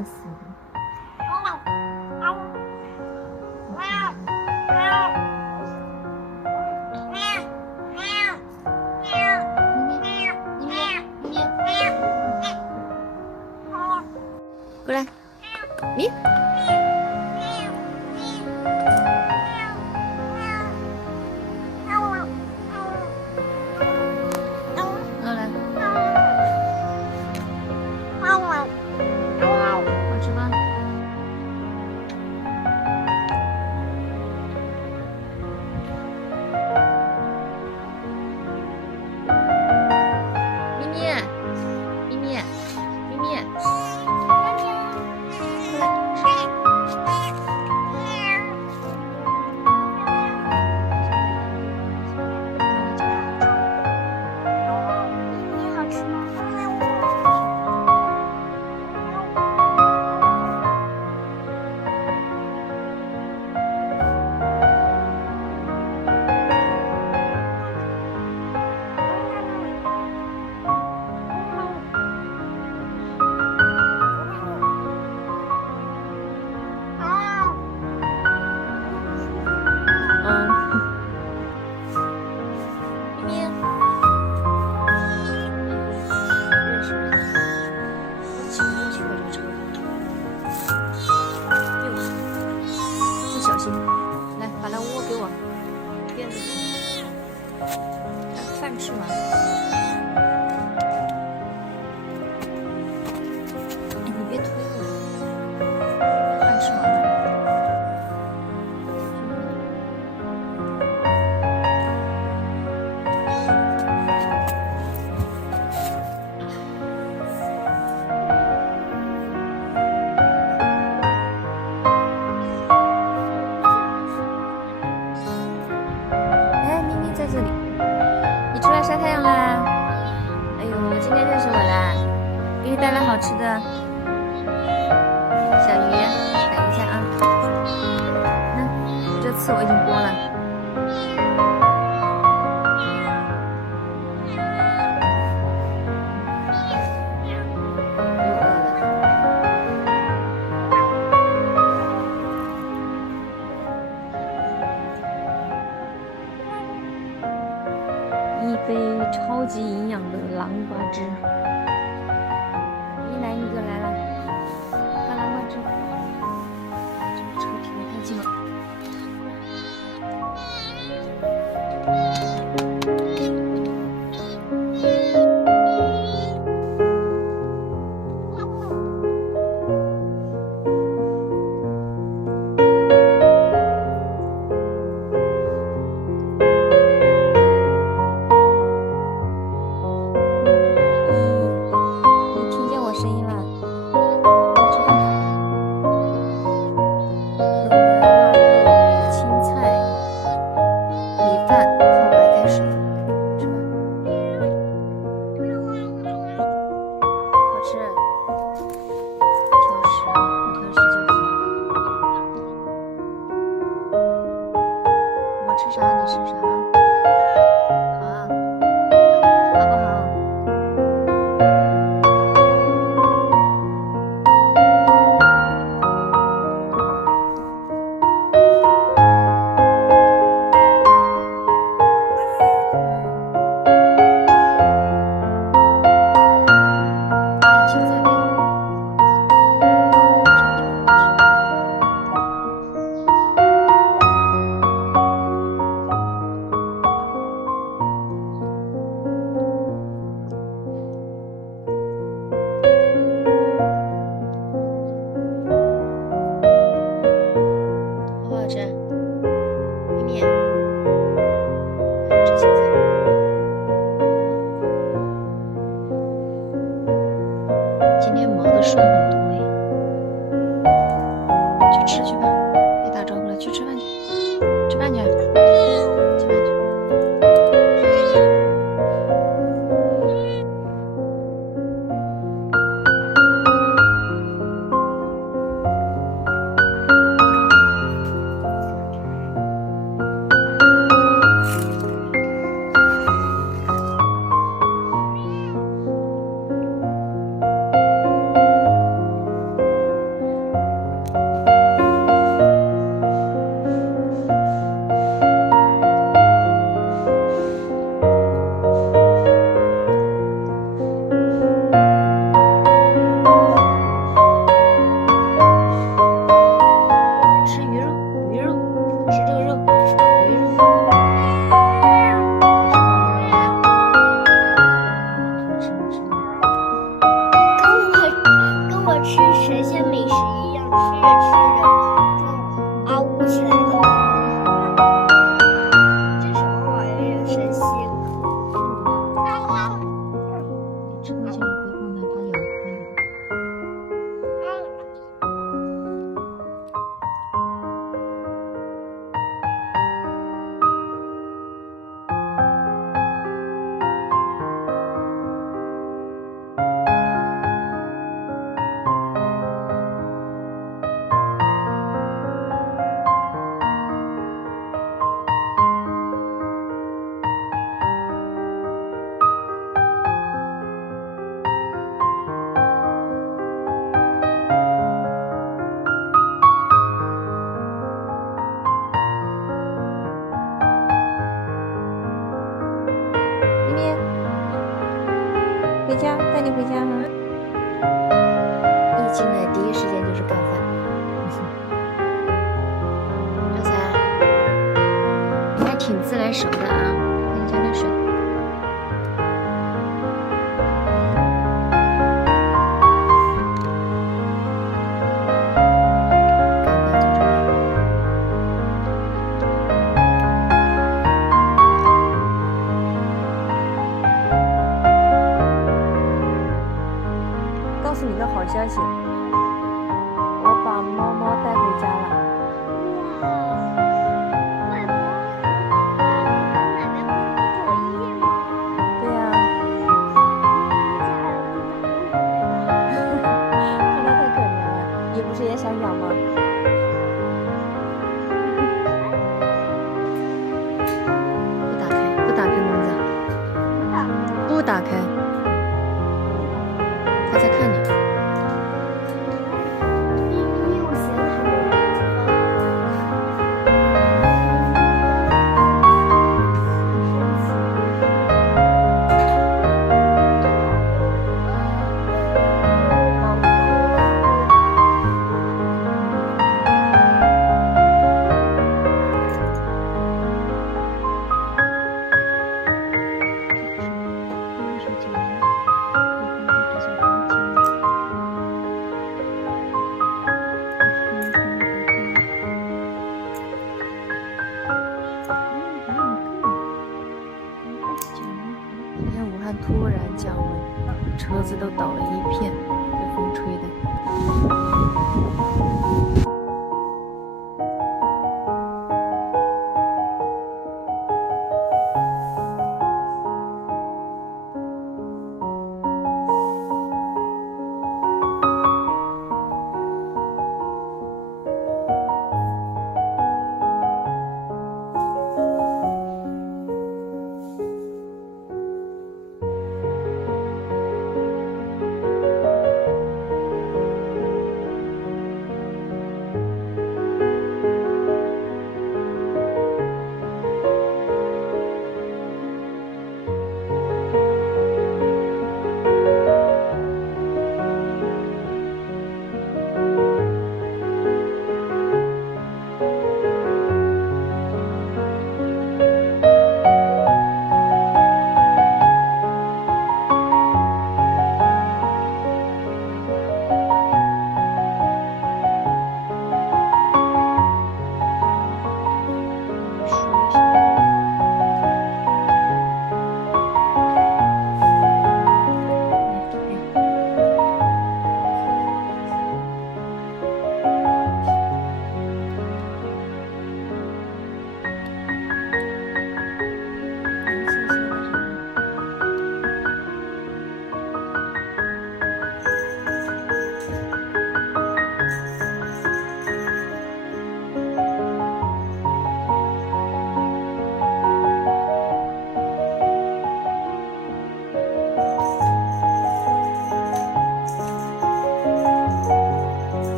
饿死了。过来，咪。过来，好吃吗？咪咪，咪咪，咪咪。小心，来把那窝给我，垫子给我，来饭吃完。哎，你别推我，饭吃完了。在这里，你出来晒太阳啦！哎呦，今天认识我啦，给你带来好吃的。小鱼，等一下啊，这次我已经剥了。又饿了。一杯超级营养的南瓜汁，一来你就来了，喝南瓜汁。这个车停得太近了。跟美食一样，吃着吃着就啊呜起来了。这什么玩意儿呀？神仙！车这里别碰它，它有。咪咪，回家，带你回家吗？一进来第一时间就是干饭。这才，你还挺自来熟的啊！给你加点水。干饭最重要。告诉你个好消息，我把猫猫带回家了。哇，外婆和奶奶不是不作业吗？对呀、看它太可怜了，你不是也想养吗？不打开，不打开门子，不打开，它在看你。我嫌它没有地今天武汉突然降温，车子都倒了